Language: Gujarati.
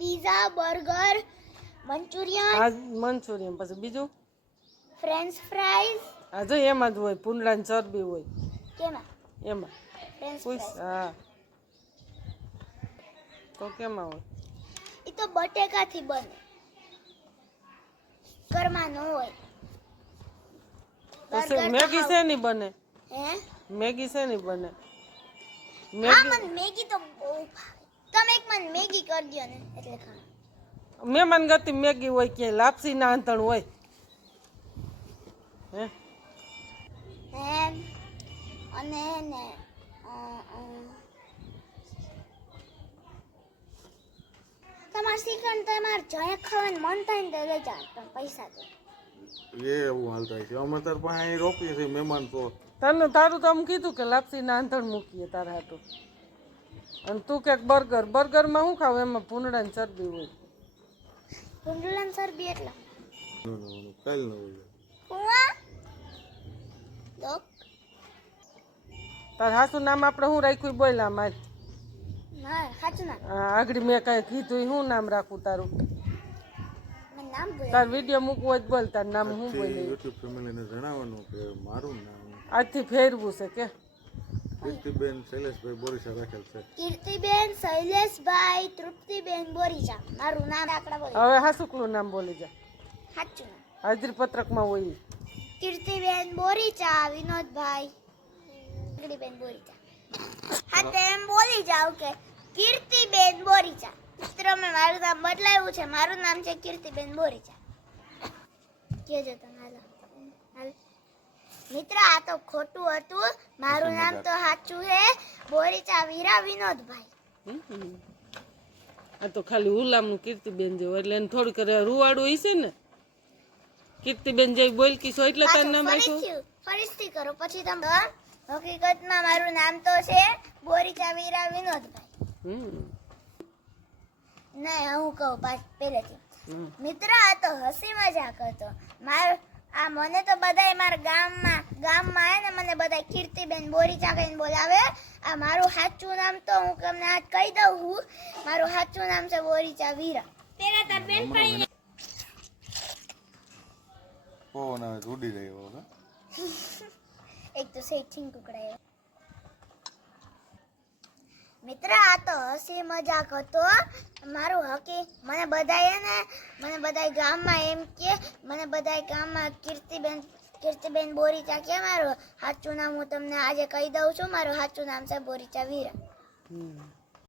Pizza, burger, Manchurian. આ મંચુરિયન પછી બીજું ફ્રેન્ચ ફ્રાઈઝ. આ જો એમાં જ હોય પૂંડલાની ચરબી હોય કેમાં? એમાં ફ્રેન્ચ પૂછ ફ્રાઈઝ. હા તો કેમાં હોય એ તો બટેકાથી બને, ઘરમાં ન હોય. તો મેગી શેની બને? હે? મેગી શેની બને? હા, મને મેગી તો બહુ ભાવે. તમે એક મને મેગી કરી દો ને એટલે ખાવ. મહેમાન ગતિ મેગી હોય કે લાપસી ના આંતણ હોય હે અને ને તમારે શ્રીખંડ તમારે જય ખાવાનું મન થાય ને તો લઈ જાવ, પણ પૈસા દો. એવું હાલતા છે અમે તાર પાસે અહીં રોકીએ છીએ મહેમાન તો તને તારું તો આમ કીધું કે લાપસી ના આંતણ મૂકીએ તારા હાટું અને તું કે બર્ગરમાં શું ખાવ એમાં ભૂંડડાની ચરબી હોય ભૂંડલાની ચરબી એટલે કાલ ન હોય કુવા લોક તાર હાસુ નામ આપણે શું રાખ્યું બોલ્યા માર ના સાચું ના આગળ મેં કઈ કીધું શું નામ રાખું તારું મને નામ બોલ. તાર વિડીયો મૂકવો હોય તો બોલ તાર નામ શું બોલે યુટ્યુબ ફેમિલીને જણાવવાનું કે મારું નામ આજથી ફેરવું છે કે કીર્તિબેન શૈલેષભાઈ બોરીસા રાખેલ છે. કીર્તિબેન, શૈલેષભાઈ, તૃપ્તિબેન બોરીચા મારું નામ આકડા બોલ. હવે હાસુકલું નામ બોલી જા સાચું નામ હાજરી પત્રકમાં હોય ઈ. કીર્તિબેન બોરીચા, વિનોદભાઈ કીર્તિબેન બોરીચા. હા તો એમ બોલી જાવ કે કીર્તિબેન બોરીચા. મિત્રો મેં મારું નામ બદલાવ્યું છે, મારું નામ છે કીર્તિબેન બોરીચા. કેજો તમે હાલો હાલ. મિત્ર આ તો ખોટું હતું, મારું નામ તો સાચું છે બોરીચા વીરા વિનોદભાઈ. આ તો ખાલી હુલામનું કીર્તિબેન જેવું એટલે એને થોડુંક રૂવાડું હશે ને કીર્તિબેન જેવી બોલકી છો એટલે તારું નામ આપ્યું. ફરીથી કરો પછી તમે હકીકતમાં મારું નામ તો છે બોરીચા વીરા વિનોદભાઈ. નહીં હું કહું પહેલેથી. મિત્ર આ તો હસી મજાક હતો. આ મને તો બધાય મારા ગામમાં હે ને મને બધા કીર્તિબેન બોરીચા કહીને બોલાવે. આ મારું સાચું નામ તો હું તમને આજ કહી દઉં છું. મારું સાચું નામ છે બોરીચા વીરા. પેલા તાર બેનપણી પવન આવે ઉડી રહ્યો હવે એક તો સેઠિંગ કુકડાયો. મિત્ર આ તો હસી મજાક હતો મારું. મને બધાય ગામમાં એમ કે મને બધાય ગામમાં કીર્તિબેન બોરીચા કે મારું સાચું નામ હું તમને આજે કહી દઉં છું. મારું સાચું નામ છે બોરીચા વીરા.